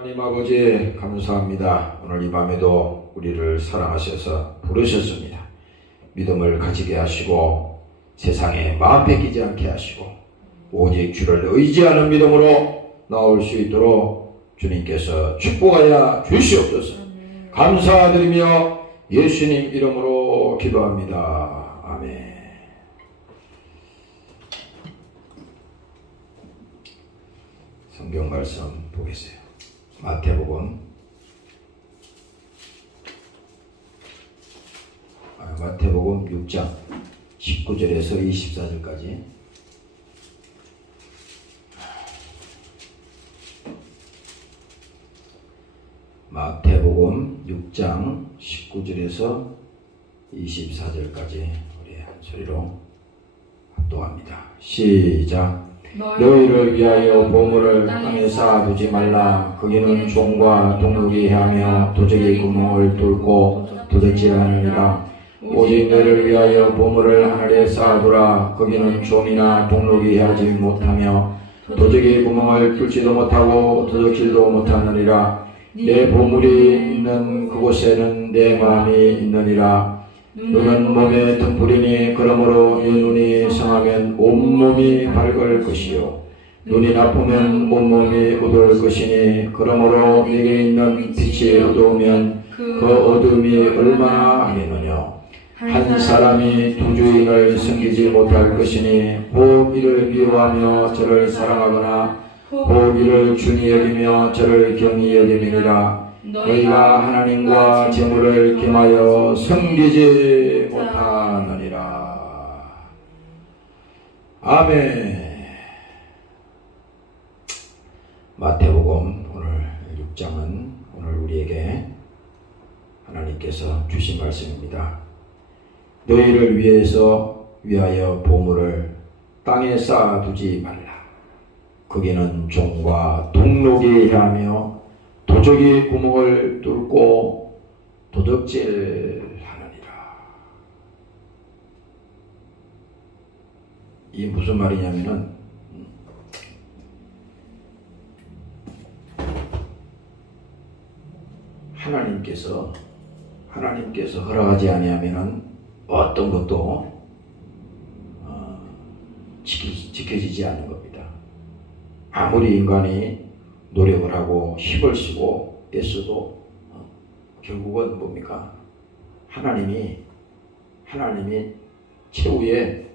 하나님 아버지 감사합니다. 오늘 이 밤에도 우리를 사랑하셔서 부르셨습니다. 믿음을 가지게 하시고 세상에 마음 뺏기지 않게 하시고 오직 주를 의지하는 믿음으로 나올 수 있도록 주님께서 축복하여 주시옵소서. 감사드리며 예수님 이름으로 기도합니다. 아멘. 성경 말씀 보겠어요. 마태복음 6장 19절에서 24절까지. 마태복음 6장 19절에서 24절까지 우리 한 소리로 합독합니다. 시작. 너희를 위하여 보물을 땅에 쌓아두지 말라. 거기는 종과 동물이 헤하며 도적이 구멍을 뚫고 도둑질하느니라. 오직 너희를 위하여 보물을 하늘에 쌓아두라. 거기는 좀이나 동물이 헤하지 못하며 도적이 구멍을 뚫지도 못하고 도둑질도 못하느니라. 내 보물이 있는 그곳에는 내 마음이 있느니라. 눈은 몸의 등불이니 그러므로 네 눈이 성하면 온몸이 밝을 것이요 눈이 나쁘면 온몸이 어두울 것이니 그러므로 네게 있는 빛이 어두우면 그 어둠이 얼마나 하겠느냐. 한 사람이 두 주인을 섬기지 못할 것이니 혹 이를 미워하며 저를 사랑하거나 혹 이를 중히 여기며 저를 경히 여김이니라. 너희가 하나님과 재물을 겸하여 섬기지 못하느니라. 아멘. 마태복음 오늘 6장은 오늘 우리에게 하나님께서 주신 말씀입니다. 너희를 위하여 보물을 땅에 쌓아두지 말라. 거기는 종과 동록이 헤하며 도적이 구멍을 뚫고 도둑질하느니라. 이게 무슨 말이냐면은 하나님께서 허락하지 아니하면은 어떤 것도 지켜지지 않는 겁니다. 아무리 인간이 노력을 하고 힘을 쓰고 애써도 결국은 뭡니까? 하나님이 최후에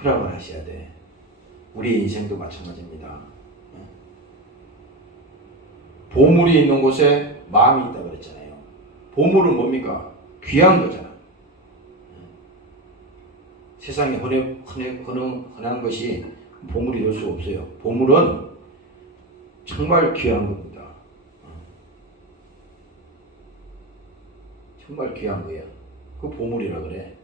허락을 하셔야 돼. 우리 인생도 마찬가지입니다. 보물이 있는 곳에 마음이 있다고 그랬잖아요. 보물은 뭡니까? 귀한 거잖아. 세상에 흔한 것이 보물이 될 수 없어요. 보물은 정말 귀한 겁니다. 정말 귀한 거야. 그 보물이라 그래.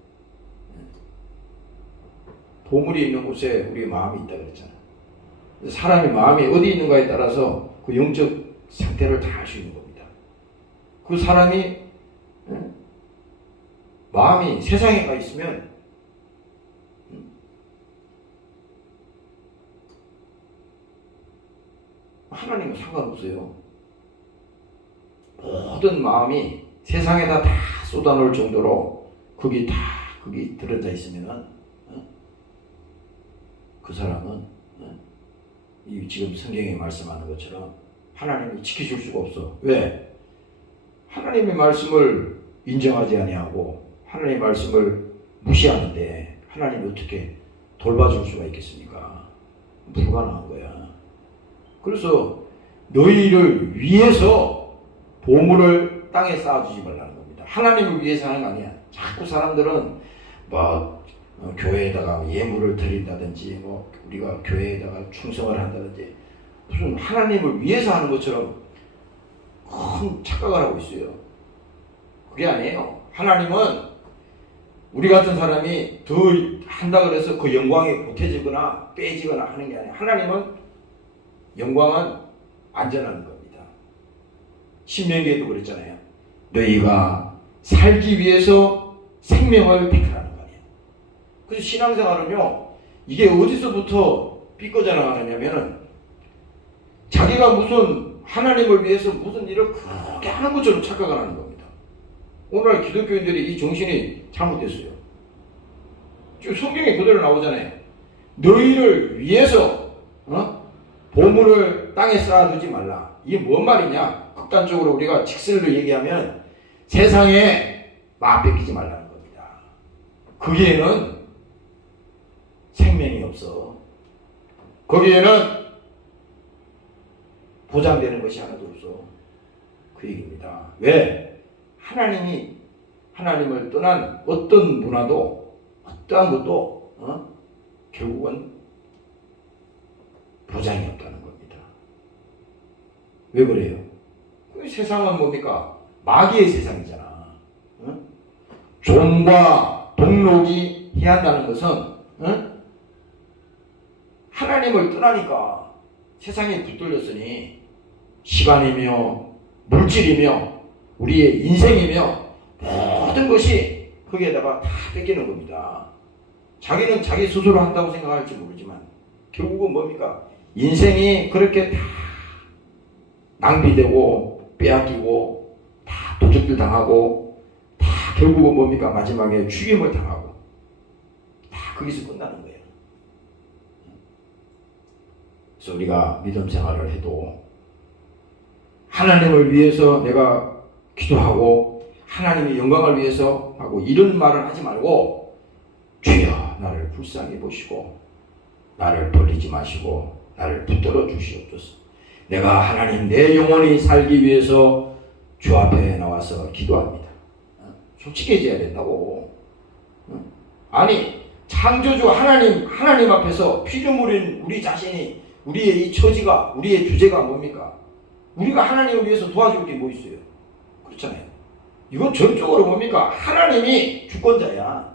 보물이 있는 곳에 우리 마음이 있다 그랬잖아. 사람의 마음이 어디 있는가에 따라서 그 영적 상태를 다 알 수 있는 겁니다. 그 사람이 마음이 세상에 가 있으면 하나님은 상관없어요. 모든 마음이 세상에다 다 쏟아놓을 정도로 거기 들어져 있으면은 그 사람은 지금 성경에 말씀하는 것처럼 하나님이 지켜줄 수가 없어. 왜? 하나님의 말씀을 인정하지 아니하고 하나님의 말씀을 무시하는데 하나님이 어떻게 돌봐줄 수가 있겠습니까? 불가능한 거야. 그래서 너희를 위해서 보물을 땅에 쌓아주지 말라는 겁니다. 하나님을 위해서 하는 거 아니야. 자꾸 사람들은 교회에다가 예물을 드린다든지 우리가 교회에다가 충성을 한다든지 무슨 하나님을 위해서 하는 것처럼 큰 착각을 하고 있어요. 그게 아니에요. 하나님은 우리 같은 사람이 더 한다 그래서 그 영광이 보태지거나 빼지거나 하는 게 아니에요. 하나님은 영광은 안전한 겁니다. 신명기에도 그랬잖아요. 너희가 살기 위해서 생명을 택하라는 거 아니에요. 그래서 신앙생활은요, 이게 어디서부터 삐꺼져 나가느냐면은 자기가 무슨 하나님을 위해서 무슨 일을 그렇게 하는 것처럼 착각을 하는 겁니다. 오늘날 기독교인들이 이 정신이 잘못됐어요. 지금 성경에 그대로 나오잖아요. 너희를 위해서 보물을 땅에 쌓아두지 말라. 이게 뭔 말이냐? 극단적으로 우리가 직설로 얘기하면 세상에 마음 뺏기지 말라는 겁니다. 거기에는 생명이 없어. 거기에는 보장되는 것이 하나도 없어. 그 얘기입니다. 왜? 하나님을 떠난 어떤 문화도 어떠한 것도 결국은 보장이 없다는 겁니다. 왜 그래요? 그 세상은 뭡니까? 마귀의 세상이잖아. 종과 동록이 해야 한다는 것은 하나님을 떠나니까 세상에 붙들렸으니 시간이며 물질이며 우리의 인생이며 모든 것이 거기에다가 다 뺏기는 겁니다. 자기는 자기 스스로 한다고 생각할지 모르지만 결국은 뭡니까? 인생이 그렇게 다 낭비되고 빼앗기고 다 도둑질 당하고 다 결국은 뭡니까? 마지막에 죽임을 당하고 다 거기서 끝나는 거예요. 그래서 우리가 믿음 생활을 해도 하나님을 위해서 내가 기도하고 하나님의 영광을 위해서 하고 이런 말을 하지 말고 주여 나를 불쌍히 보시고 나를 버리지 마시고 나를 붙들어 주시옵소서. 내가 하나님 내 영혼이 살기 위해서 주 앞에 나와서 기도합니다. 솔직해져야 된다고. 아니 창조주 하나님 앞에서 피좀 흘린 우리 자신이 우리의 이 처지가 우리의 주제가 뭡니까? 우리가 하나님을 위해서 도와줄 게 뭐 있어요? 그렇잖아요. 이건 전적으로 뭡니까? 하나님이 주권자야.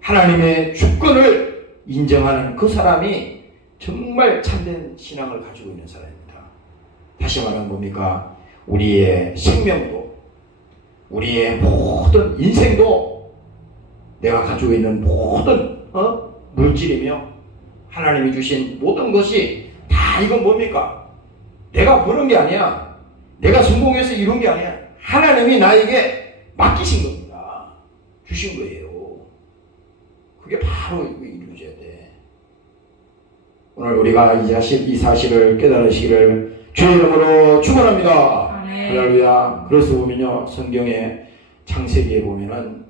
하나님의 주권을 인정하는 그 사람이 정말 참된 신앙을 가지고 있는 사람입니다. 다시 말하면 뭡니까? 우리의 생명도 우리의 모든 인생도 내가 가지고 있는 모든 물질이며 하나님이 주신 모든 것이 다 이건 뭡니까? 내가 버는 게 아니야. 내가 성공해서 이룬 게 아니야. 하나님이 나에게 맡기신 겁니다. 주신 거예요. 그게 바로 이루어져야 돼. 오늘 우리가 이 사실을 깨달으시기를 주의 이름으로 축원합니다. 할렐루야. 그래서 보면요, 성경에 창세기에 보면은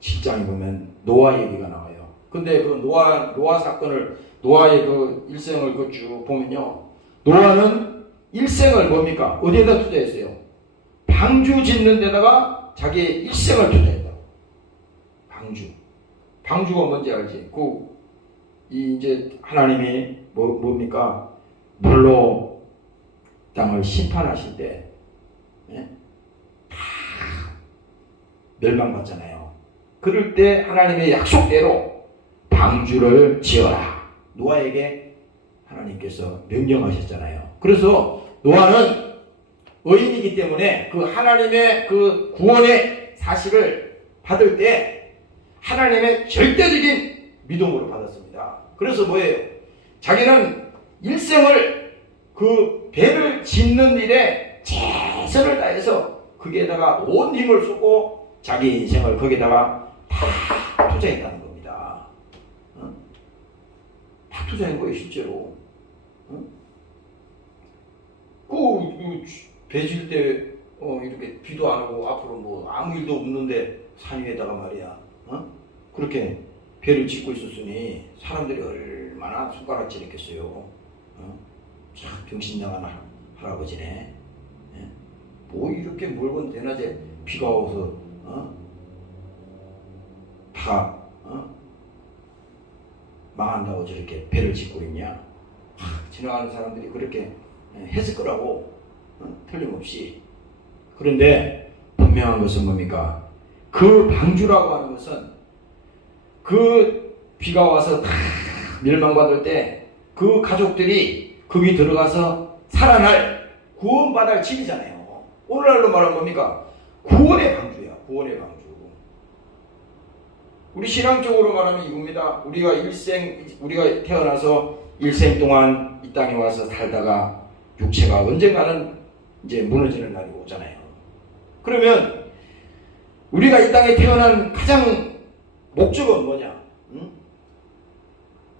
7장에 보면 노아 얘기가 나와요. 근데 그 노아 사건을 노아의 그 일생을 그 쭉 보면요, 노아는 일생을 뭡니까? 어디에다 투자했어요? 방주 짓는 데다가 자기의 일생을 투자했다고. 방주가 뭔지 알지? 이제 하나님이 뭡니까? 물로 땅을 심판하실 때, 다 멸망받잖아요. 그럴 때 하나님의 약속대로 방주를 지어라. 노아에게 하나님께서 명령하셨잖아요. 그래서 노아는 의인이기 때문에 그 하나님의 그 구원의 사실을 받을 때 하나님의 절대적인 믿음으로 받았습니다. 그래서 뭐예요? 자기는 일생을 그 배를 짓는 일에 최선을 다해서 거기에다가 온 힘을 쏟고 자기 인생을 거기에다가 다 투자했다는 겁니다. 다 투자한 거예요, 실제로. 배 질 때 이렇게 비도 안 오고 앞으로 뭐 아무 일도 없는데 산 위에다가 말이야, 그렇게 배를 짓고 있었으니 사람들이 얼마나 손가락질했겠어요. 참 병신 나간 할아버지네. 뭐 이렇게 멀건 대낮에 비가 와서 다 망한다고 저렇게 배를 짓고 있냐? 지나가는 사람들이 그렇게 했을 거라고, 틀림없이. 그런데 분명한 것은 뭡니까? 그 방주라고 하는 것은 그 비가 와서 다 멸망받을 때 그 가족들이 거기 들어가서 살아날 구원받을 집이잖아요. 오늘날로 말하면 뭡니까? 구원의 방주야. 구원의 방주. 우리 신앙적으로 말하면 이겁니다. 우리가 태어나서 일생 동안 이 땅에 와서 살다가 육체가 언젠가는 이제 무너지는 날이 오잖아요. 그러면 우리가 이 땅에 태어난 가장 목적은 뭐냐? 응?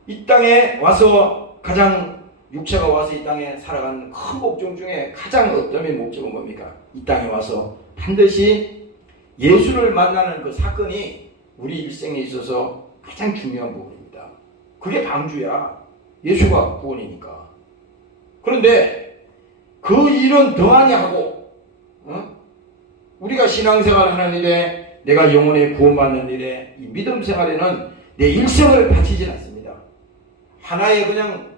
이 땅에 와서 가장 육체가 와서 이 땅에 살아가는 큰 목적 중에 가장 어떤 목적은 뭡니까? 이 땅에 와서 반드시 예수를 만나는 그 사건이 우리 일생에 있어서 가장 중요한 부분입니다. 그게 방주야. 예수가 구원이니까. 그런데 그 일은 더하니 하고 우리가 신앙생활 하는 일에 내가 영혼의 구원받는 일에 이 믿음 생활에는 내 일생을 바치진 않습니다. 하나의 그냥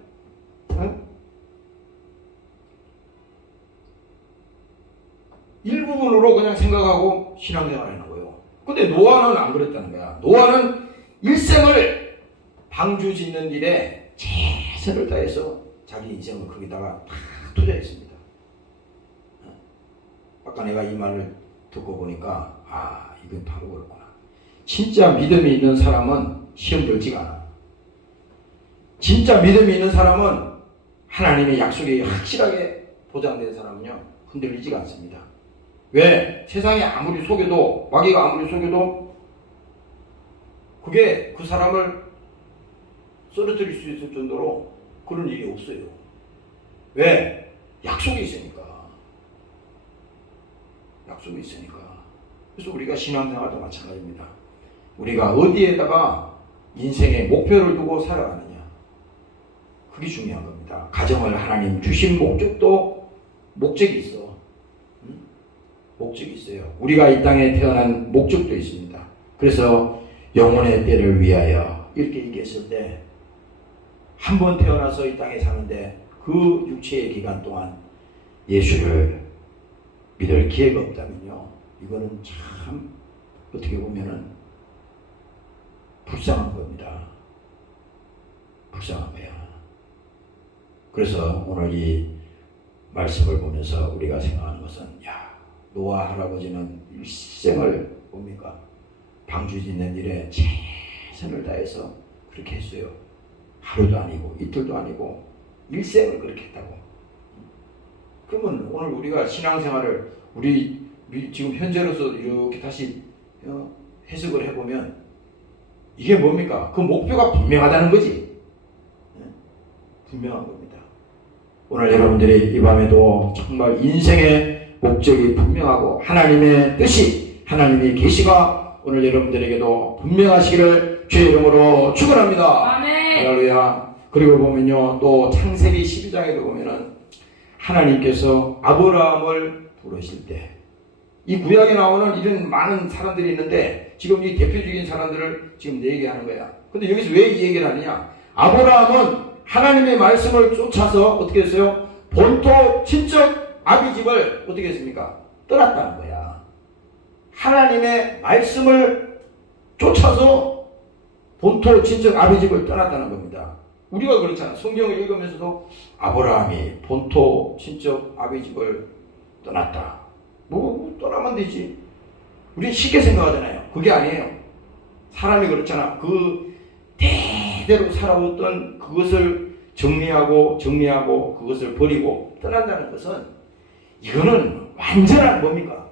일부분으로 그냥 생각하고 신앙생활 하는 거예요. 근데 노아는 안 그랬다는 거야. 노아는 일생을 방주 짓는 일에 최선을 다해서 자기 인생을 거기다가 다 투자했습니다. 아까 내가 이 말을 듣고 보니까 이건 바로 그렇구나. 진짜 믿음이 있는 사람은 시험 들지가 않아. 진짜 믿음이 있는 사람은 하나님의 약속이 확실하게 보장된 사람은요 흔들리지가 않습니다. 왜? 세상이 아무리 속여도, 마귀가 아무리 속여도 그게 그 사람을 쓰러뜨릴 수 있을 정도로 그런 일이 없어요. 왜? 약속이 있으니까. 약속이 있으니까. 그래서 우리가 신앙생활도 마찬가지입니다. 우리가 어디에다가 인생의 목표를 두고 살아가느냐. 그게 중요한 겁니다. 가정을 하나님 주신 목적도 목적이 있어. 목적이 있어요. 우리가 이 땅에 태어난 목적도 있습니다. 그래서 영혼의 때를 위하여 이렇게 얘기했을 때 한 번 태어나서 이 땅에 사는데 그 육체의 기간 동안 예수를 믿을 기회가 없다면요. 이거는 참 어떻게 보면은 불쌍한 겁니다. 불쌍한 거야. 그래서 오늘 이 말씀을 보면서 우리가 생각하는 것은 노아 할아버지는 일생을 뭡니까? 방주 짓는 일에 최선을 다해서 그렇게 했어요. 하루도 아니고 이틀도 아니고 일생을 그렇게 했다고. 그러면 오늘 우리가 신앙생활을 우리 지금 현재로서 이렇게 다시 해석을 해보면 이게 뭡니까? 그 목표가 분명하다는 거지. 분명한 겁니다. 오늘 여러분들이 이 밤에도 정말 인생의 목적이 분명하고 하나님의 뜻이, 하나님의 계시가 오늘 여러분들에게도 분명하시기를 주의 이름으로 축원합니다. 아멘. 할렐루야. 그리고 보면요, 또 창세기 12장에도 보면은 하나님께서 아브라함을 부르실 때, 이 구약에 나오는 이런 많은 사람들이 있는데 지금 이 대표적인 사람들을 지금 내 얘기하는 거야. 근데 여기서 왜 이 얘기를 하느냐? 아브라함은 하나님의 말씀을 쫓아서 어떻게 했어요? 본토 친척 아비 집을 어떻게 했습니까? 떠났다는 거야. 하나님의 말씀을 쫓아서 본토 친척 아비 집을 떠났다는 겁니다. 우리가 그렇잖아. 성경을 읽으면서도 아브라함이 본토 친척 아비 집을 떠났다. 뭐 떠나면 되지. 우리 쉽게 생각하잖아요. 그게 아니에요. 사람이 그렇잖아. 그 대대로 살아왔던 그것을 정리하고 그것을 버리고 떠난다는 것은 이거는 완전한 뭡니까?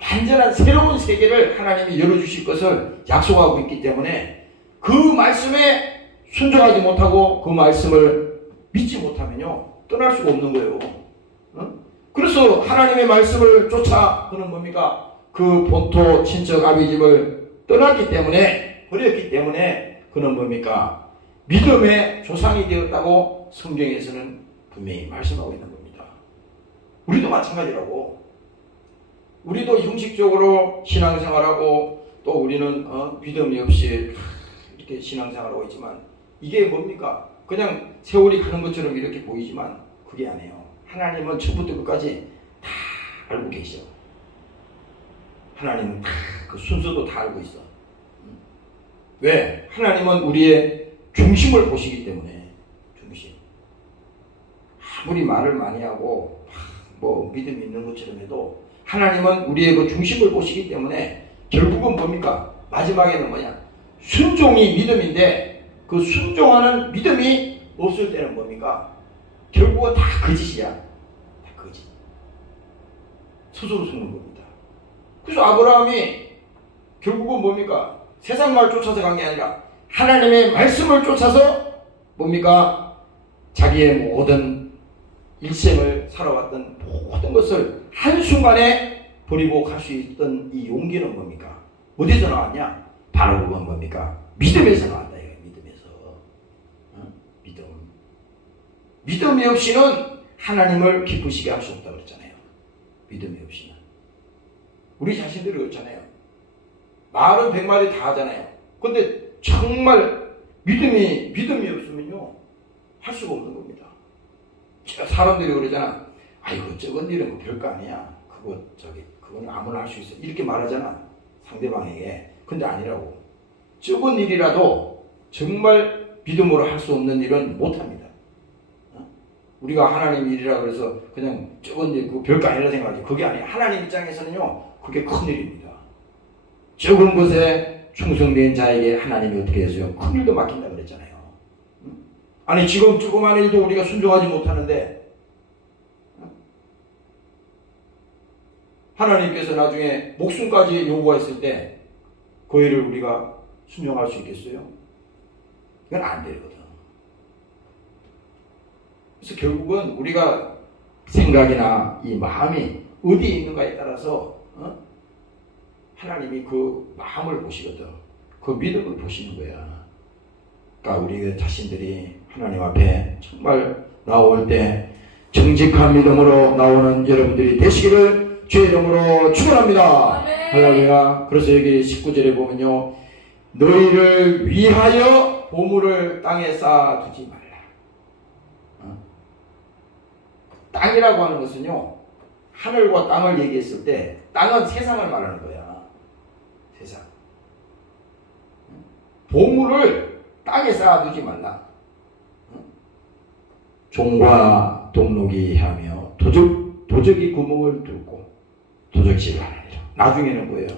완전한 새로운 세계를 하나님이 열어주실 것을 약속하고 있기 때문에 그 말씀에 순종하지 못하고 그 말씀을 믿지 못하면요 떠날 수가 없는 거예요. 그래서 하나님의 말씀을 쫓아 그는 뭡니까? 그 본토 친척 아비 집을 떠났기 때문에, 버렸기 때문에 그는 뭡니까? 믿음의 조상이 되었다고 성경에서는 분명히 말씀하고 있는 겁니다. 우리도 마찬가지라고. 우리도 형식적으로 신앙생활하고 또 우리는 믿음이 없이 이렇게 신앙생활하고 있지만 이게 뭡니까? 그냥 세월이 가는 것처럼 이렇게 보이지만 그게 아니에요. 하나님은 처음부터 끝까지 다 알고 계셔. 하나님은 다 그 순서도 다 알고 있어. 왜? 하나님은 우리의 중심을 보시기 때문에. 중심. 아무리 말을 많이 하고 뭐 믿음이 있는 것처럼 해도 하나님은 우리의 그 중심을 보시기 때문에 결국은 뭡니까? 마지막에는 뭐냐? 순종이 믿음인데 그 순종하는 믿음이 없을 때는 뭡니까? 결국은 다 거짓이야. 다 거짓. 스스로 속는 겁니다. 그래서 아브라함이 결국은 뭡니까? 세상 말 쫓아서 간 게 아니라 하나님의 말씀을 쫓아서 뭡니까? 자기의 모든 일생을 살아왔던 모든 것을 한순간에 버리고 갈 수 있던 이 용기는 뭡니까? 어디서 나왔냐? 바로 그건 뭡니까? 믿음에서 나왔다. 이거 믿음에서. 믿음. 믿음이 없이는 하나님을 기쁘시게 할 수 없다고 그랬잖아요. 믿음이 없이는. 우리 자신들이 그렇잖아요. 말은 100마디 다 하잖아요. 근데 정말 믿음이 없으면요 할 수가 없는 겁니다. 사람들이 그러잖아. 아이고 저건 일은 뭐 별거 아니야. 그건 아무나 할 수 있어. 이렇게 말하잖아 상대방에게. 근데 아니라고. 적은 일이라도 정말 믿음으로 할 수 없는 일은 못합니다. 우리가 하나님 일이라 그래서 그냥 적은 일, 그 별거 아니라 생각하지. 그게 아니에요. 하나님 입장에서는요 그게 큰 일입니다. 적은 것에 충성된 자에게 하나님이 어떻게 해서요? 큰 일도 맡긴다고 그랬잖아요. 아니 지금 조그만 일도 우리가 순종하지 못하는데 하나님께서 나중에 목숨까지 요구했을 때 그 일을 우리가 순종할 수 있겠어요? 이건 안 되거든. 그래서 결국은 우리가 생각이나 이 마음이 어디에 있는가에 따라서 하나님이 그 마음을 보시거든. 그 믿음을 보시는 거야. 그러니까 우리 자신들이 하나님 앞에 정말 나올 때 정직한 믿음으로 나오는 여러분들이 되시기를 주의 이름으로 축원합니다. 할렐루야. 그래서 여기 19절에 보면요. 너희를 위하여 보물을 땅에 쌓아두지 말라. 땅이라고 하는 것은요. 하늘과 땅을 얘기했을 때 땅은 세상을 말하는 거야. 세상. 보물을 땅에 쌓아두지 말라. 종과 동록이 하며 도적이 구멍을 뚫고 도적질을 하느니라. 나중에는 뭐예요?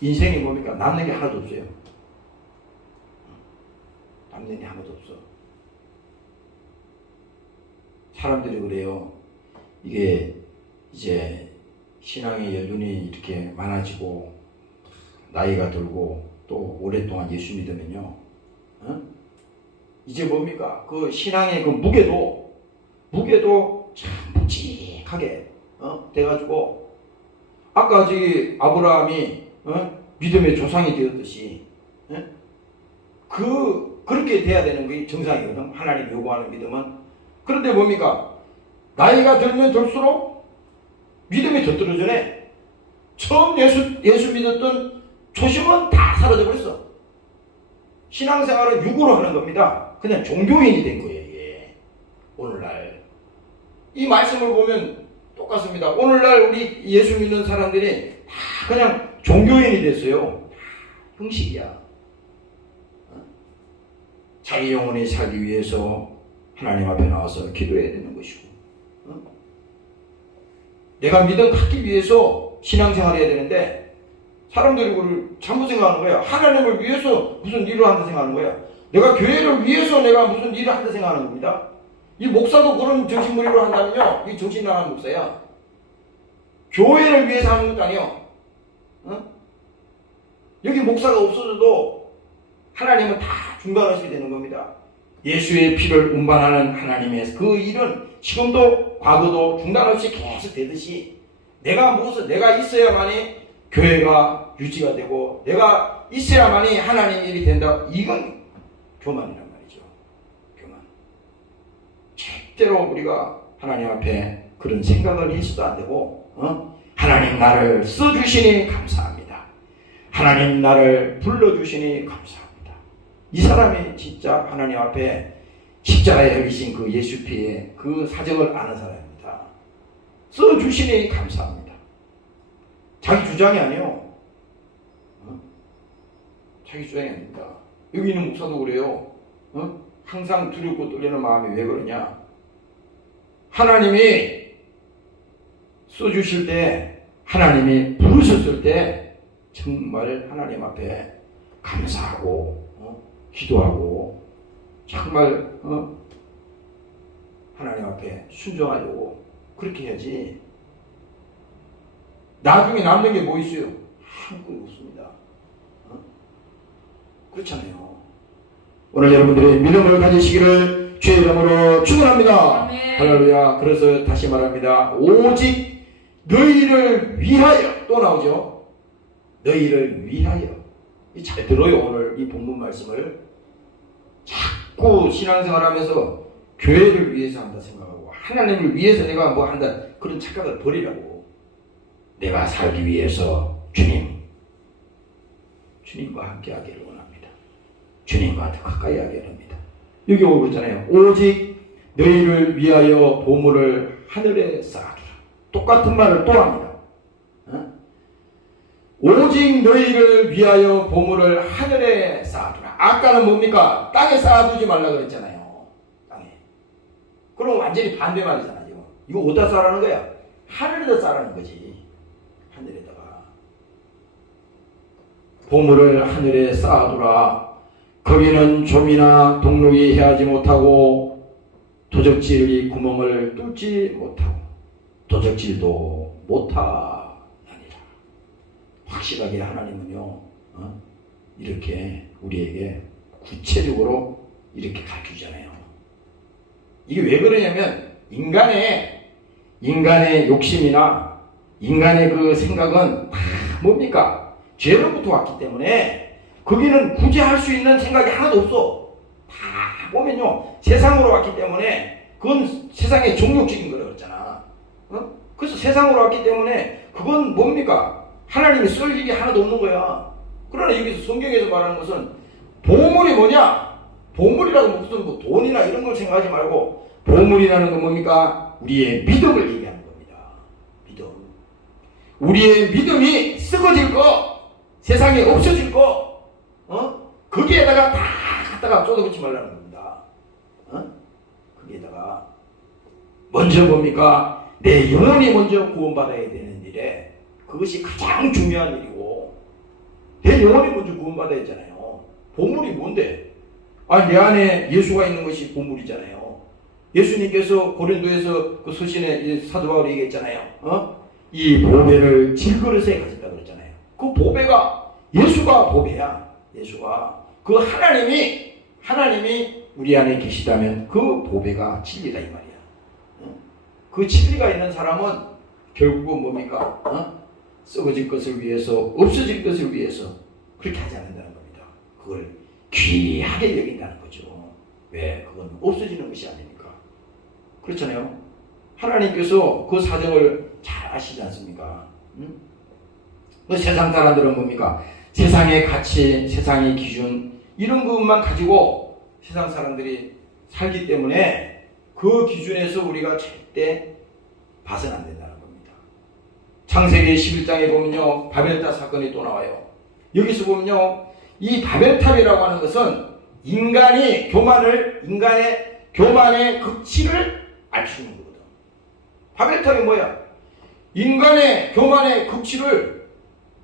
인생이 뭡니까? 남는 게 하나도 없어요. 남는 게 하나도 없어. 사람들이 그래요. 이게 이제 신앙의 연륜이 이렇게 많아지고 나이가 들고 또 오랫동안 예수 믿으면요. 이제 뭡니까? 그 신앙의 그 무게도 참 묵직하게 돼가지고 아까 저기 아브라함이 믿음의 조상이 되었듯이 그렇게 돼야 되는 게 정상이거든. 하나님 요구하는 믿음은. 그런데 뭡니까? 나이가 들면 들수록 믿음이 더 떨어지네. 처음 예수 믿었던 초심은 다 사라져 버렸어. 신앙생활은 육으로 하는 겁니다. 그냥 종교인이 된 거예요. 이게. 오늘날 이 말씀을 보면 똑같습니다. 오늘날 우리 예수 믿는 사람들이 다 그냥 종교인이 됐어요. 형식이야. 자기 영혼이 살기 위해서 하나님 앞에 나와서 기도해야 되는 것이고, 내가 믿음 갖기 위해서 신앙생활을 해야 되는데 사람들이 그걸 잘못 생각하는 거야. 하나님을 위해서 무슨 일을 한다 생각하는 거야. 내가 교회를 위해서 내가 무슨 일을 한다 생각하는 겁니다. 이 목사도 그런 정신무리로 한다면요, 이 정신 나간 목사야. 교회를 위해서 하는 것도 아니요. 여기 목사가 없어져도 하나님은 다 중단하시게 되는 겁니다. 예수의 피를 운반하는 하나님의 그 일은 지금도 과거도 중단 없이 계속 되듯이 내가 있어야만이 교회가 유지가 되고 내가 있어야만이 하나님 일이 된다. 이건 교만이란 말이죠. 교만. 절대로 우리가 하나님 앞에 그런 생각을 해서도 안 되고 하나님 나를 써주시니 감사합니다. 하나님 나를 불러주시니 감사합니다. 이 사람이 진짜 하나님 앞에 십자가에 흘리신 그 예수 피의 그 사정을 아는 사람입니다. 써주시니 감사합니다. 자기 주장이 아니에요. 자기 주장이 아닙니다. 여기 있는 목사도 그래요. 항상 두렵고 떨리는 마음이 왜 그러냐? 하나님이 써주실 때, 하나님이 부르셨을 때 정말 하나님 앞에 감사하고 기도하고 정말 하나님 앞에 순종하려고 그렇게 해야지. 나중에 남는 게 뭐 있어요? 아무것도 없습니다. 그렇잖아요. 오늘 여러분들의 믿음을 가지시기를 주의 이름으로 축원합니다. 할렐루야. 그래서 다시 말합니다. 오직 너희를 위하여. 또 나오죠. 너희를 위하여. 잘 들어요. 오늘 이 본문 말씀을. 자꾸 신앙생활하면서 교회를 위해서 한다 생각하고 하나님을 위해서 내가 뭐 한다 그런 착각을 버리라고. 내가 살기 위해서 주님과 함께 하기를 원합니다. 주님과 더 가까이 하기를 합니다. 여기 오고 그러잖아요. 오직 너희를 위하여 보물을 하늘에 쌓아두라. 똑같은 말을 또 합니다. 오직 너희를 위하여 보물을 하늘에 쌓아두라. 아까는 뭡니까? 땅에 쌓아두지 말라 그랬잖아요. 땅에. 그럼 완전히 반대 말이잖아요. 이거 어디다 쌓으라는 거야? 하늘에다 쌓으라는 거지. 하늘에다가. 보물을 하늘에 쌓아두라. 거기는 좀이나 동록이 해하지 못하고 도적질이 구멍을 뚫지 못하고 도적질도 못하니라. 확실하게 하나님은요, 이렇게 우리에게 구체적으로 이렇게 가르치잖아요. 이게 왜 그러냐면 인간의 욕심이나 인간의 그 생각은 다 뭡니까? 죄로부터 왔기 때문에 거기는 굳이 할 수 있는 생각이 하나도 없어. 다 보면요, 세상으로 왔기 때문에 그건 세상의 종욕적인 거라고 그랬잖아. 그래서 세상으로 왔기 때문에 그건 뭡니까? 하나님이 쓸 일이 하나도 없는 거야. 그러나 여기서 성경에서 말하는 것은 보물이 뭐냐? 보물이라고 무슨 뭐 돈이나 이런 걸 생각하지 말고 보물이라는 건 뭡니까? 우리의 믿음을 얘기하는 겁니다. 믿음. 우리의 믿음이 썩어질 거, 세상에 없어질 거, 거기에다가 다 갖다가 쏟아붓지 말라는 겁니다. 거기에다가 먼저 뭡니까? 내 영혼이 먼저 구원받아야 되는 일에 그것이 가장 중요한 일이고, 내 영혼이 먼저 구원받아야 했잖아요. 보물이 뭔데? 내 안에 예수가 있는 것이 보물이잖아요. 예수님께서 고린도에서 그 서신에 사도 바울이 얘기했잖아요. 이 보배를 질그릇에 가졌다 그랬잖아요. 그 보배가 예수가 보배야. 예수가 그 하나님이 우리 안에 계시다면 그 보배가 진리다 이 말이야. 그 진리가 있는 사람은 결국은 뭡니까? 썩어질 것을 위해서, 없어질 것을 위해서 그렇게 하지 않는다는 겁니다. 그걸 귀하게 여긴다는 거죠. 왜? 그건 없어지는 것이 아니니까. 그렇잖아요. 하나님께서 그 사정을 잘 아시지 않습니까? 그 세상 사람들은 뭡니까? 세상의 가치, 세상의 기준 이런 것만 가지고 세상 사람들이 살기 때문에 그 기준에서 우리가 절대 봐서는 안 된다는 겁니다. 창세기 11장에 보면요, 바벨탑 사건이 또 나와요. 여기서 보면요, 이 바벨탑이라고 하는 것은 인간의 교만의 극치를 알려주는 거거든. 바벨탑이 뭐야? 인간의 교만의 극치를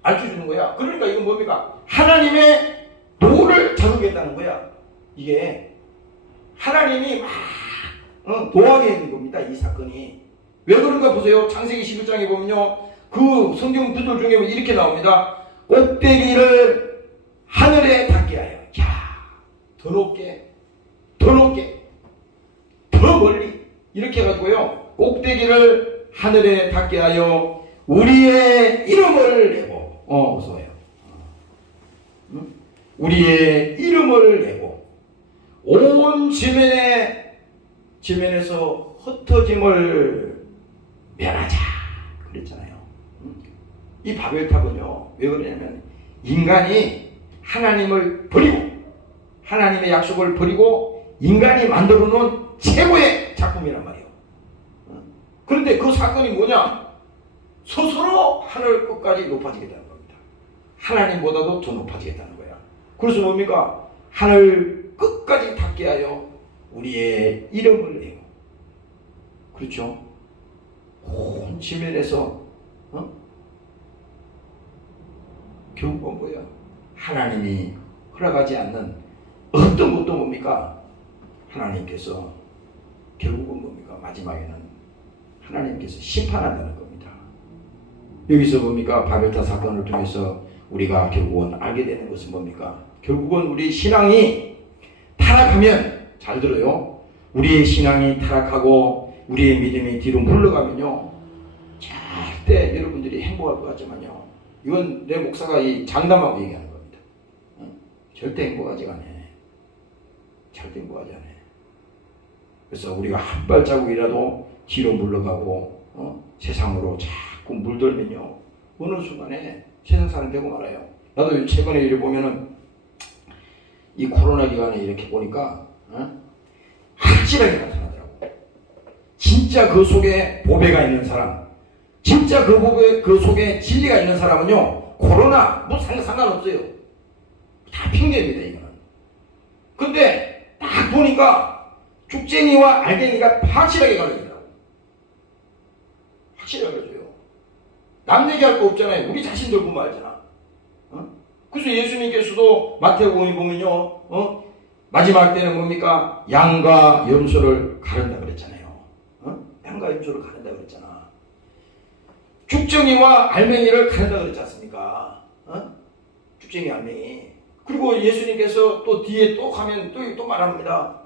알려주는 거야. 그러니까 이건 뭡니까? 하나님의 도를 자극했다는 거야. 이게 하나님이 막 도하게 있는 겁니다. 이 사건이. 왜 그런가 보세요. 창세기 11장에 보면요, 그 성경 구절 중에 이렇게 나옵니다. 꼭대기를 하늘에 닿게 하여. 더 높게, 더 멀리 이렇게 해가지고요, 꼭대기를 하늘에 닿게 하여 우리의 이름을 내고, 어서와요. 우리의 이름을 내고 온 지면에서 흩어짐을 면하자 그랬잖아요. 이 바벨탑은요, 왜 그러냐면 인간이 하나님을 버리고 하나님의 약속을 버리고 인간이 만들어 놓은 최고의 작품이란 말이에요. 그런데 그 사건이 뭐냐? 스스로 하늘 끝까지 높아지겠다는 겁니다. 하나님보다도 더 높아지겠다는 거야. 그래서 뭡니까? 하늘 끝까지 닿게 하여 우리의 이름을 내고, 그렇죠? 온 지면에서 결국은 뭐야? 하나님이 허락하지 않는 어떤 것도 뭡니까? 하나님께서 결국은 뭡니까? 마지막에는 하나님께서 심판한다는 겁니다. 여기서 뭡니까? 바벨탑 사건을 통해서 우리가 결국은 알게 되는 것은 뭡니까? 결국은 우리 신앙이 타락하면, 잘 들어요, 우리의 신앙이 타락하고 우리의 믿음이 뒤로 물러가면요, 절대 여러분들이 행복할 것 같지만요, 이건 내 목사가 이 장담하고 얘기하는 겁니다. 절대 행복하지 않아. 절대 행복하지 않아. 그래서 우리가 한 발자국이라도 뒤로 물러가고 세상으로 자꾸 물들면요, 어느 순간에 세상 사람 되고 말아요. 나도 최근에 이렇게 보면은 이 코로나 기간에 이렇게 보니까 확실하게 나타나더라고. 진짜 그 속에 보배가 있는 사람, 진짜 그 보배, 그 속에 진리가 있는 사람은요, 코로나 뭐 상관없어요. 다 핑계입니다, 이거는. 근데 딱 보니까 죽쟁이와 알갱이가 확실하게 갈라지더라고. 확실하게 갈라져요. 남 얘기할 거 없잖아요. 우리 자신들 보면 알잖아. 그래서 예수님께서도 마태복음에 보면요, 마지막 때는 뭡니까? 양과 염소를 가른다 그랬잖아요. 양과 염소를 가른다 그랬잖아. 죽정이와 알맹이를 가른다 그랬지 않습니까? 죽정이, 알맹이. 그리고 예수님께서 또 뒤에 또 가면 또 말합니다.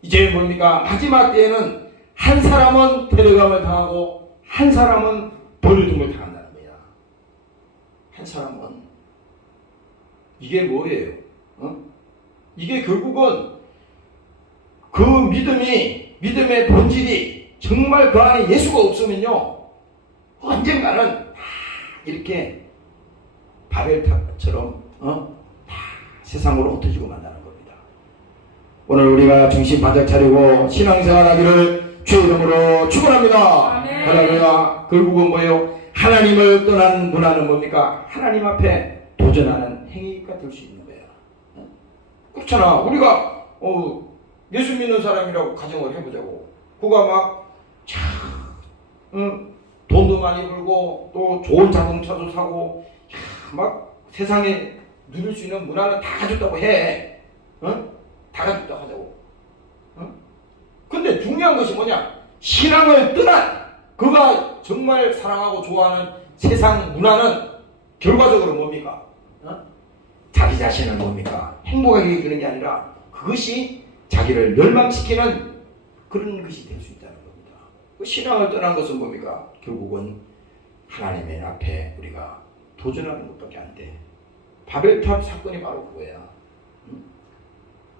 이제 뭡니까? 마지막 때에는 한 사람은 데려감을 당하고 한 사람은 버려둠을 당한다는 거야. 한 사람은. 이게 뭐예요? 이게 결국은 그 믿음의 본질이 정말 그 안에 예수가 없으면요, 언젠가는 다 이렇게 바벨탑처럼 다 세상으로 흩어지고 만나는 겁니다. 오늘 우리가 정신 바짝 차리고 신앙생활하기를 주의 이름으로 축원합니다. 할렐루야. 결국은 뭐예요? 하나님을 떠난 문화는 뭡니까? 하나님 앞에 도전하는 행위가 될 수 있는 거야. 그렇잖아. 우리가 예수 믿는 사람이라고 가정을 해보자고. 그가 막 돈도 많이 벌고 또 좋은 자동차도 사고 막 세상에 누릴 수 있는 문화는 다 가졌다고 해. 다 가졌다고 하자고. 근데 중요한 것이 뭐냐? 신앙을 떠난 그가 정말 사랑하고 좋아하는 세상 문화는 결과적으로 뭡니까? 자기 자신을 뭡니까? 행복하게 해주는 게 아니라 그것이 자기를 멸망시키는 그런 것이 될 수 있다는 겁니다. 그 신앙을 떠난 것은 뭡니까? 결국은 하나님의 앞에 우리가 도전하는 것밖에 안 돼. 바벨탑 사건이 바로 그거야.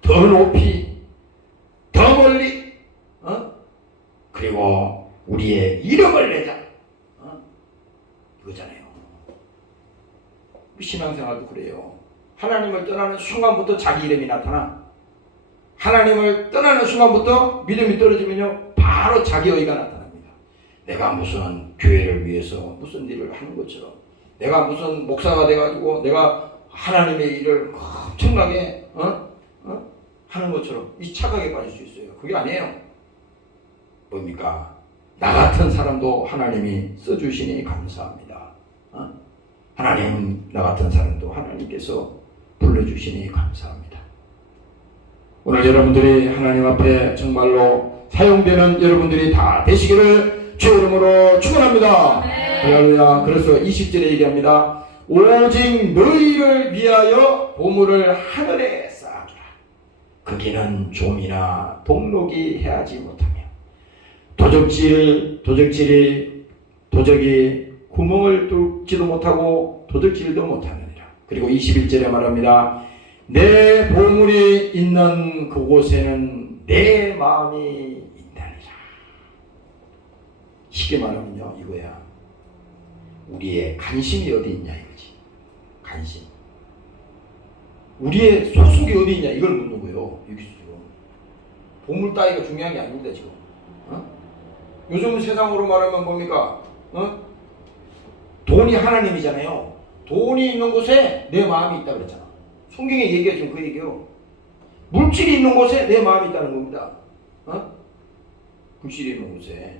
더 높이, 더 멀리, 그리고 우리의 이름을 내자. 이거잖아요. 신앙생활도 그래요. 하나님을 떠나는 순간부터 자기 이름이 나타나. 하나님을 떠나는 순간부터 믿음이 떨어지면요, 바로 자기 의의가 나타납니다. 내가 무슨 교회를 위해서 무슨 일을 하는 것처럼, 내가 무슨 목사가 돼가지고 내가 하나님의 일을 엄청나게 하는 것처럼 이 착각에 빠질 수 있어요. 그게 아니에요. 뭡니까? 나 같은 사람도 하나님이 써주시니 감사합니다. 하나님, 나 같은 사람도 하나님께서 불러주시니 감사합니다. 오늘 여러분들이 하나님 앞에 정말로 사용되는 여러분들이 다 되시기를 주의 이름으로 축원합니다. 할렐루야. 그래서 20절에 얘기합니다. 오직 너희를 위하여 보물을 하늘에 쌓아두라. 거기는 좀이나 동록이 해하지 못하며 도적이 구멍을 뚫지도 못하고 도적질도 못하느니라. 그리고 21절에 말합니다. 내 보물이 있는 그곳에는 내 마음이 있다니라. 쉽게 말하면요, 이거야. 우리의 관심이 어디 있냐 이거지. 관심. 우리의 소속이 어디 있냐 이걸 묻는 거예요. 여기서 지금 보물 따위가 중요한 게 아닙니다. 지금 요즘 세상으로 말하면 뭡니까? 돈이 하나님이잖아요. 돈이 있는 곳에 내 마음이 있다 그랬잖아. 성경에 얘기가 지금 그 얘기요. 물질이 있는 곳에 내 마음이 있다는 겁니다. 물질이 있는 곳에.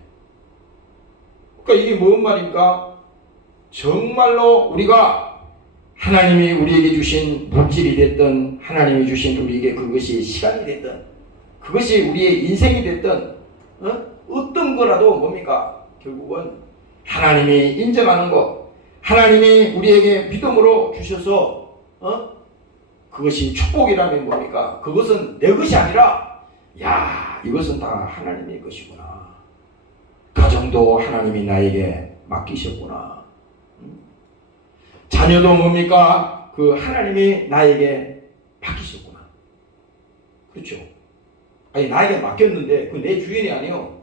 그러니까 이게 뭔 말입니까? 정말로 우리가 하나님이 우리에게 주신 물질이 됐든 하나님이 주신 우리에게 그것이 시간이 됐든 그것이 우리의 인생이 됐든 어떤 거라도 뭡니까? 결국은 하나님이 인정하는 것, 하나님이 우리에게 믿음으로 주셔서 그것이 축복이라면 뭡니까? 그것은 내 것이 아니라 야, 이것은 다 하나님의 것이구나. 가정도 하나님이 나에게 맡기셨구나. 자녀도 뭡니까? 그 하나님이 나에게 맡기셨구나. 그렇죠? 아니, 나에게 맡겼는데 그 내 주인이 아니요.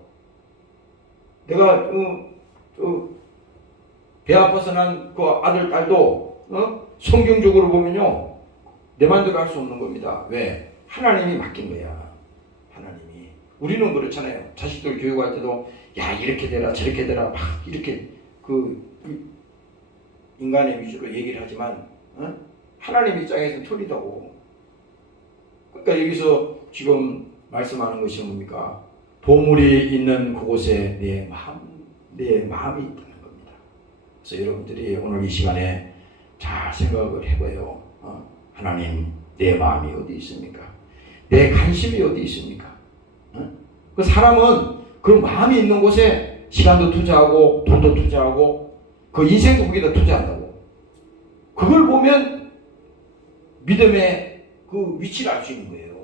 내가 배 아파서 난 그 아들, 딸도 성경적으로 보면요, 내 마음대로 할 수 없는 겁니다. 왜? 하나님이 맡긴 거야. 하나님이. 우리는 그렇잖아요. 자식들 교육할 때도 야, 이렇게 되라 저렇게 되라 막 이렇게 그 인간의 위주로 얘기를 하지만 하나님 입장에서는 틀리다고. 그러니까 여기서 지금 말씀하는 것이 뭡니까? 보물이 있는 그곳에 내 마음이 있다는 겁니다. 그래서 여러분들이 오늘 이 시간에 잘 생각을 해봐요. 하나님, 내 마음이 어디 있습니까? 내 관심이 어디 있습니까? 그 사람은 그 마음이 있는 곳에 시간도 투자하고 돈도 투자하고 그 인생도 거기다 투자한다고. 그걸 보면 믿음의 그 위치를 알 수 있는 거예요.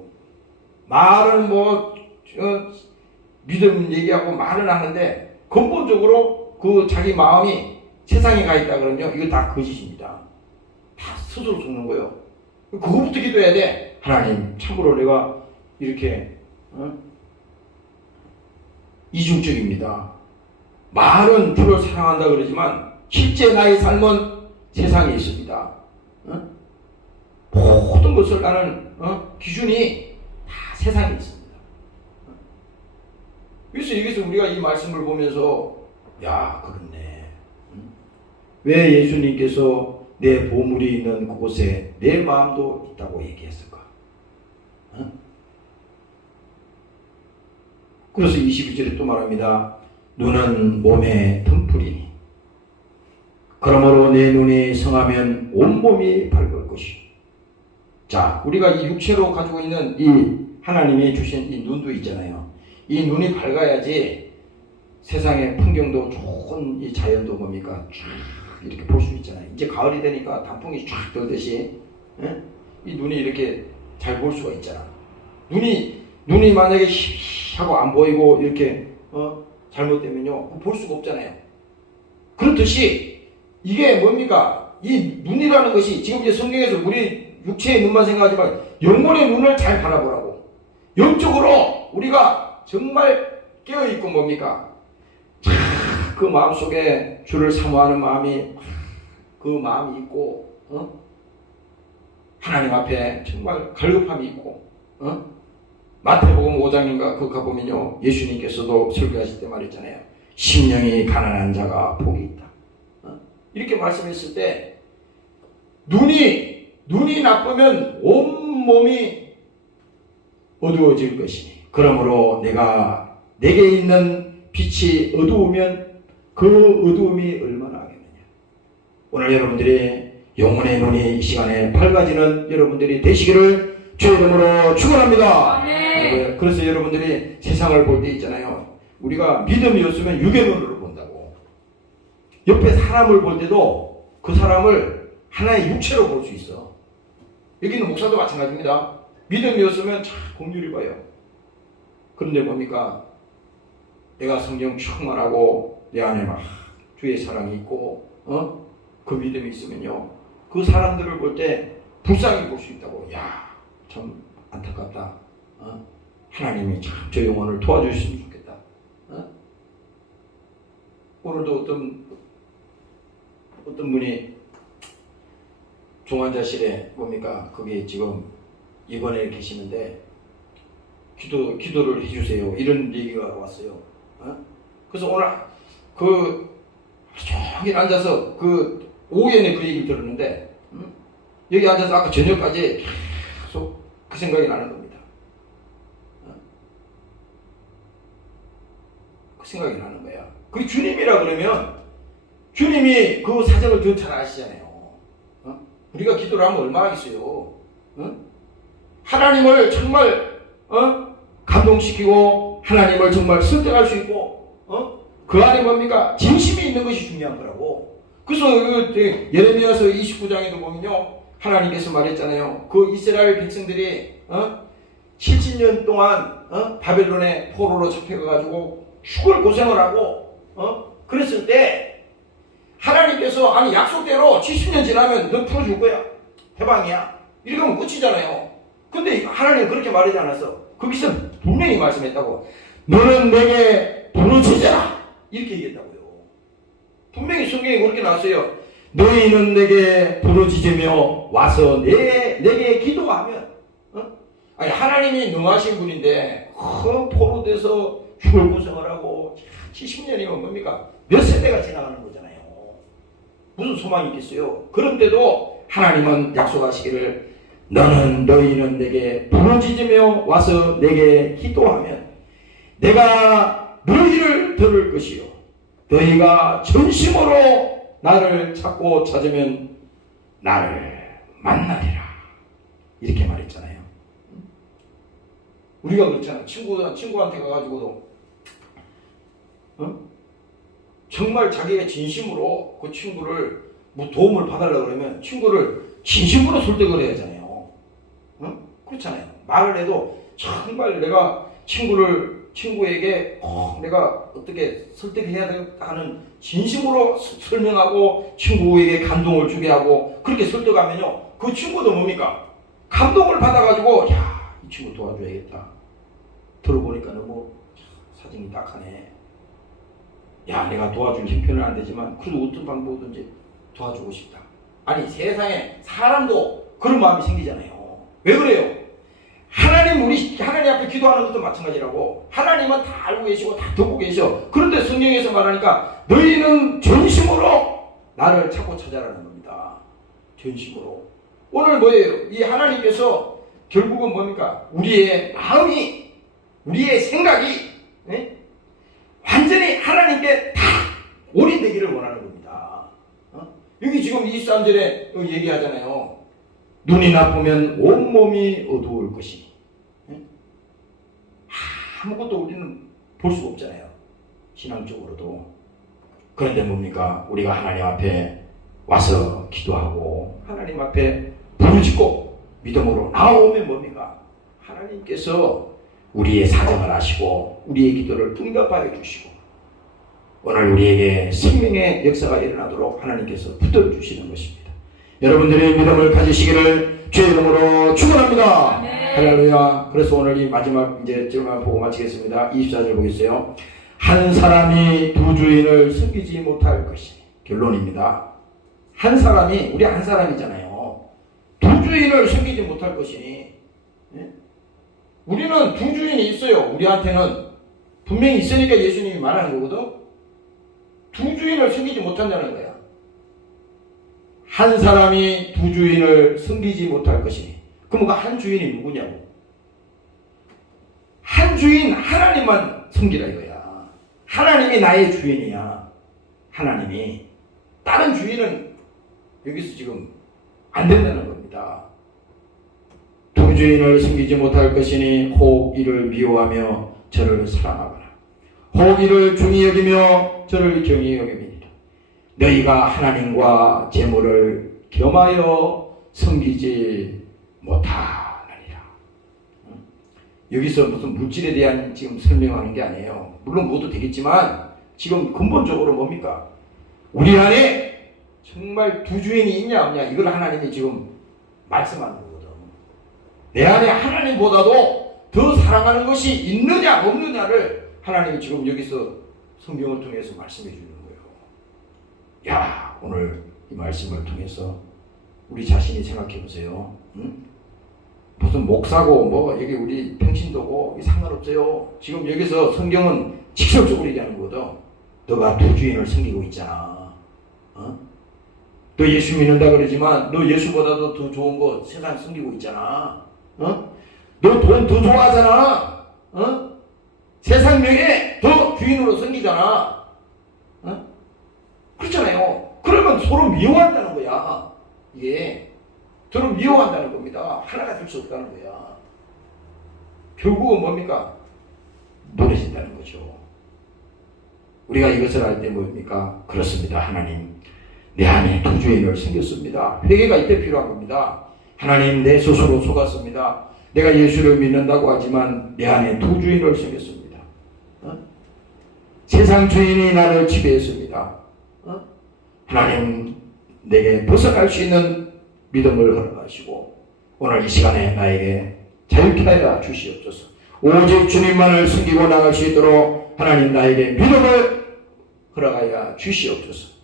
말은 믿음 얘기하고 말은 하는데 근본적으로 그 자기 마음이 세상에 가 있다 그러면 이거 다 거짓입니다. 다 스스로 죽는 거예요. 그거부터 기도해야 돼. 하나님, 참으로 내가 이렇게 이중적입니다. 말은 주를 사랑한다 그러지만 실제 나의 삶은 세상에 있습니다. 모든 것을 나는 기준이 다 세상에 있습니다. 그래서 여기서 우리가 이 말씀을 보면서 야, 그렇네. 왜 예수님께서 내 보물이 있는 그곳에 내 마음도 있다고 얘기했을까? 그래서 22절에 또 말합니다. 눈은 몸의 등불이니 그러므로 내 눈이 성하면 온몸이 밝을 것이. 자, 우리가 이 육체로 가지고 있는 이 하나님이 주신 이 눈도 있잖아요. 이 눈이 밝아야지 세상의 풍경도 좋은 이 자연도 뭡니까? 쫙 이렇게 볼 수 있잖아요. 이제 가을이 되니까 단풍이 쫙 들듯이 이 눈이 이렇게 잘 볼 수가 있잖아. 눈이 만약에 하고 안 보이고 이렇게 잘못되면요 볼 수가 없잖아요. 그렇듯이 이게 뭡니까? 이 눈이라는 것이 지금 이제 성경에서 우리 육체의 눈만 생각하지만 영혼의 눈을 잘 바라보라고. 영적으로 우리가 정말 깨어있고 뭡니까? 그 마음속에 주를 사모하는 마음이 그 마음이 있고 하나님 앞에 정말 갈급함이 있고 마태복음 5장인가 그거 가보면요 예수님께서도 설교하실 때 말했잖아요. 심령이 가난한 자가 복이 있다. 이렇게 말씀했을 때 눈이 나쁘면 온몸이 어두워질 것이니 그러므로 내게 있는 빛이 어두우면 그 어두움이 얼마나 하겠느냐. 오늘 여러분들이 영혼의 눈이 이 시간에 밝아지는 여러분들이 되시기를 주의 이름으로 축원합니다. 네. 그래서 여러분들이 세상을 볼 때 있잖아요. 우리가 믿음이 없으면 육의 눈으로 본다고. 옆에 사람을 볼 때도 그 사람을 하나의 육체로 볼 수 있어. 여기 있는 목사도 마찬가지입니다. 믿음이 없으면 참 공률이 봐요. 그런데 뭡니까? 내가 성경 충만하고 내 안에 막 주의 사랑이 있고 그 믿음이 있으면요 그 사람들을 볼 때 불쌍히 볼 수 있다고. 야, 참 안타깝다. 하나님이 참 저 영혼을 도와주셨으면 좋겠다. 오늘도 어떤 분이 중환자실에 뭡니까 거기 지금 입원해 계시는데 기도를 해주세요 이런 얘기가 왔어요. 그래서 오늘 종일 앉아서 오후에는 그 얘기를 들었는데 여기 앉아서 아까 저녁까지 계속 그 생각이 나는 겁니다. 그 생각이 나는 거야. 그게 주님이라 그러면 주님이 그 사정을 더 잘 아시잖아요. 우리가 기도를 하면 얼마나 하겠어요. 하나님을 정말 감동시키고 하나님을 정말 설득할 수 있고 그 안에 뭡니까? 진심이 있는 것이 중요한 거라고. 그래서 예레미야서 29장에도 보면요, 하나님께서 말했잖아요. 그 이스라엘 백성들이 70년 동안 바벨론의 포로로 잡혀가가지고 죽을 고생을 하고 그랬을 때 하나님께서 아니 약속대로 70년 지나면 너 풀어줄 거야, 해방이야, 이렇게 하면 끝이잖아요. 근데 하나님 그렇게 말하지 않았어. 거기서 분명히 말씀했다고. 너는 내게 부르짖어라, 이렇게 얘기했다고요. 분명히 성경에 그렇게 나왔어요. 너희는 내게 부르짖으며 와서 내게 기도하면. 아니 하나님이 능하신 분인데 포로돼서 죽을 고생을 하고 70년이면 뭡니까? 몇 세대가 지나가는 거잖아요. 무슨 소망이 있겠어요? 그런데도 하나님은 약속하시기를 너희는 내게 부르짖으며 와서 내게 기도하면 내가 너희를 들을 것이요 너희가 전심으로 나를 찾고 찾으면 나를 만나리라, 이렇게 말했잖아요. 우리가 그렇잖아요. 친구한테 가가지고도 정말 자기가 진심으로 그 친구를 뭐 도움을 받으려고 그러면 친구를 진심으로 설득을 해야 하잖아요. 그렇잖아요. 말을 해도 정말 내가 친구에게 내가 어떻게 설득해야 하는 진심으로 설명하고 친구에게 감동을 주게 하고 그렇게 설득하면요, 그 친구도 뭡니까? 감동을 받아가지고 야, 이 친구 도와줘야겠다. 들어보니까 너무 사정이 딱하네. 야, 내가 도와줄 형편은 안 되지만 그래도 어떤 방법이든지 도와주고 싶다. 아니 세상에 사람도 그런 마음이 생기잖아요. 왜 그래요? 우리 하나님 앞에 기도하는 것도 마찬가지라고. 하나님은 다 알고 계시고 다 듣고 계셔. 그런데 성경에서 말하니까 너희는 전심으로 나를 찾고 찾아라는 겁니다. 전심으로. 오늘 뭐예요? 이 하나님께서 결국은 뭡니까? 우리의 마음이, 우리의 생각이 완전히 하나님께 다 올인되기를 원하는 겁니다. 여기 지금 23절에 얘기하잖아요. 눈이 나쁘면 온몸이 어두울 것이. 아무것도 우리는 볼 수가 없잖아요. 신앙적으로도. 그런데 뭡니까? 우리가 하나님 앞에 와서 기도하고 하나님 앞에 부르짖고 믿음으로 나오면 뭡니까? 하나님께서 우리의 사정을 아시고 우리의 기도를 응답하여 주시고 오늘 우리에게 생명의 역사가 일어나도록 하나님께서 붙들어 주시는 것입니다. 여러분들의 믿음을 가지시기를 주의 이름으로 축원합니다. 할렐루야. 그래서 오늘 이 마지막 이제 질문 보고 마치겠습니다. 24절 보겠어요. 한 사람이 두 주인을 섬기지 못할 것이. 결론입니다. 한 사람이, 우리 한 사람이잖아요. 두 주인을 섬기지 못할 것이니. 우리는 두 주인이 있어요. 우리한테는 분명히 있으니까 예수님이 말하는 거거든. 두 주인을 섬기지 못한다는 거야. 한 사람이 두 주인을 섬기지 못할 것이니. 그럼 한 주인이 누구냐고. 한 주인 하나님만 섬기라 이거야. 하나님이 나의 주인이야. 하나님이. 다른 주인은 여기서 지금 안 된다는 겁니다. 두 주인을 섬기지 못할 것이니 혹 이를 미워하며 저를 사랑하거나 혹 이를 중히 여기며 저를 경히 여김이니라. 너희가 하나님과 재물을 겸하여 섬기지 못하느니라. 여기서 무슨 물질에 대한 지금 설명하는 게 아니에요. 물론 그것도 되겠지만 지금 근본적으로 뭡니까? 우리 안에 정말 두 주인이 있냐 없냐 이걸 하나님이 지금 말씀하는 거거든. 내 안에 하나님보다도 더 사랑하는 것이 있느냐 없느냐를 하나님이 지금 여기서 성경을 통해서 말씀해 주는 거예요. 야, 오늘 이 말씀을 통해서 우리 자신이 생각해 보세요. 무슨 목사고 뭐 여기 우리 평신도고 상관없어요. 지금 여기서 성경은 직접적으로 얘기하는 거거든. 너가 두 주인을 섬기고 있잖아. 너 예수 믿는다 그러지만 너 예수보다도 더 좋은 거 세상 섬기고 있잖아. 너 돈 더 좋아하잖아. 세상 명예 더 주인으로 섬기잖아. 그렇잖아요. 그러면 서로 미워한다는 거야. 이게 서로 미워한다는 겁니다. 하나가 될 수 없다는 거야. 결국은 뭡니까? 노래 생긴다는 거죠. 우리가 이것을 알 때 뭡니까? 그렇습니다. 하나님, 내 안에 도주인을 생겼습니다. 회개가 이때 필요한 겁니다. 하나님, 내 스스로 속았습니다. 내가 예수를 믿는다고 하지만 내 안에 도주인을 생겼습니다. 세상 주인이 나를 지배했습니다. 하나님, 내게 벗어날 수 있는 믿음을 허락하시고 오늘 이 시간에 나에게 자유케 하여 주시옵소서. 오직 주님만을 섬기고 나갈 수 있도록 하나님 나에게 믿음을 허락하여 주시옵소서.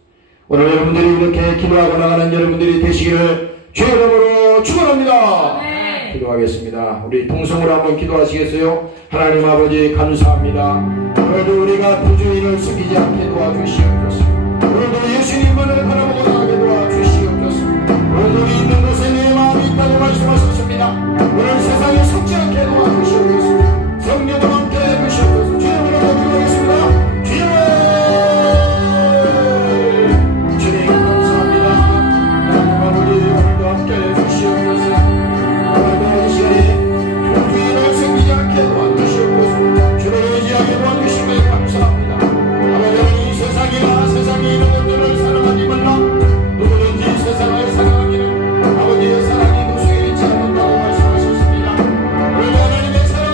오늘 여러분들이 이렇게 기도하고 나가는 여러분들이 되시기를 주의 이름으로 축원합니다. 네. 기도하겠습니다. 우리 동성으로 한번 기도하시겠어요? 하나님 아버지 감사합니다. 오늘도 우리가 부주인을 숨기지 않게 도와주시옵소서. 오늘도 예수님만을 바라보고 나가게 도와주시옵소서. 오늘도 우리 있는 곳에 내 마음이 있다고 말씀하셨습니다. 오늘 세상에 속지 않게 도와주시옵소서. 성령으로 함께 해주시옵소서. 주님으로 기도하겠습니다. 주님 감사합니다. 하나님 아버지 오늘도 함께 해주시옵소서. 오늘도 이 시간에 도주인을 숨기지 않게 도와주시옵소서. 주를 의지하게 도와주신 것에 감사합니다. 아버지 이 세상이나 세상에 있는 것들을 사랑하지 말라. 누구든지 세상을 사랑하기는 아버지의 사랑이 무수히 있지 않는다고 말씀하셨습니다. 그러나 하나님의 사랑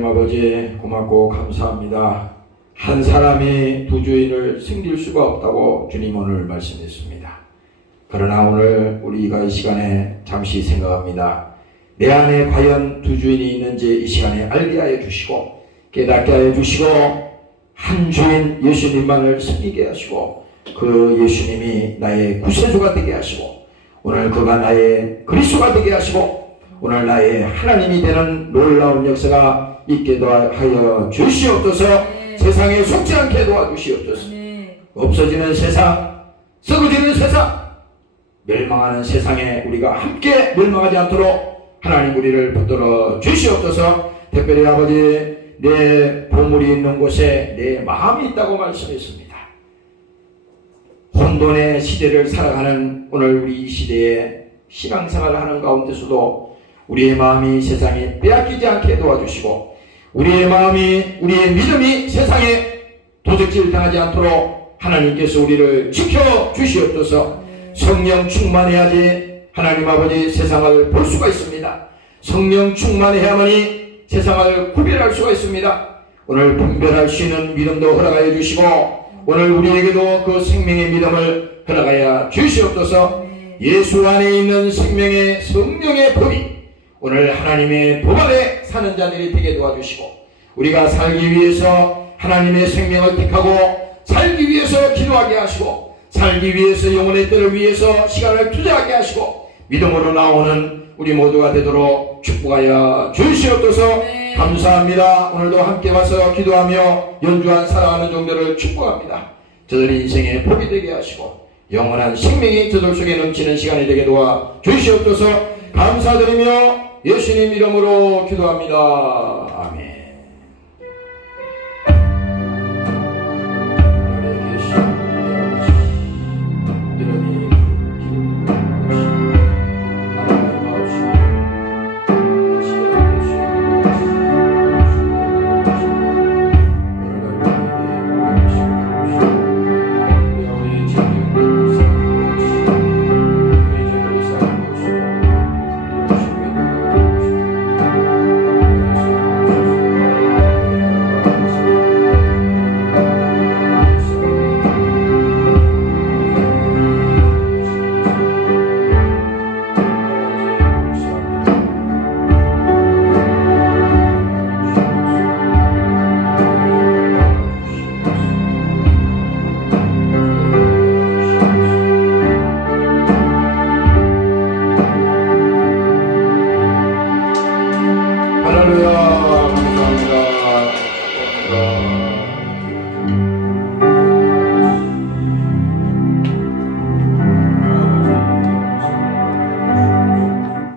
하나님 아버지 고맙고 감사합니다. 한 사람이 두 주인을 섬길 수가 없다고 주님 오늘 말씀했습니다. 그러나 오늘 우리가 이 시간에 잠시 생각합니다. 내 안에 과연 두 주인이 있는지 이 시간에 알게 하여 주시고 깨닫게 하여 주시고 한 주인 예수님만을 섬기게 하시고 그 예수님이 나의 구세주가 되게 하시고 오늘 그가 나의 그리스도가 되게 하시고 오늘 나의 하나님이 되는 놀라운 역사가 있게 하여 주시옵소서. 세상에 속지 않게 도와주시옵소서. 없어지는 세상, 썩어지는 세상, 멸망하는 세상에 우리가 함께 멸망하지 않도록 하나님 우리를 붙들어 주시옵소서. 특별히 아버지 내 보물이 있는 곳에 내 마음이 있다고 말씀했습니다. 혼돈의 시대를 살아가는 오늘 우리 이 시대에 신앙생활을 하는 가운데서도 우리의 마음이 세상에 빼앗기지 않게 도와주시고 우리의 마음이 우리의 믿음이 세상에 도적질 당하지 않도록 하나님께서 우리를 지켜 주시옵소서. 성령 충만해야지 하나님 아버지 세상을 볼 수가 있습니다. 성령 충만해야만이 세상을 구별할 수가 있습니다. 오늘 분별할 수 있는 믿음도 허락하여 주시고 오늘 우리에게도 그 생명의 믿음을 허락하여 주시옵소서. 예수 안에 있는 생명의 성령의 법이 오늘 하나님의 법 안에 사는 자들이 되게 도와주시고 우리가 살기 위해서 하나님의 생명을 택하고 살기 위해서 기도하게 하시고 살기 위해서 영혼의 뜰을 위해서 시간을 투자하게 하시고 믿음으로 나오는 우리 모두가 되도록 축복하여 주시옵소서. 감사합니다. 오늘도 함께 와서 기도하며 연주한 사랑하는 종들을 축복합니다. 저들의 인생의 복이 되게 하시고 영원한 생명이 저들 속에 넘치는 시간이 되게 도와 주시옵소서. 감사드리며 예수님 이름으로 기도합니다. 아멘. 할렐루야. 감사합니다.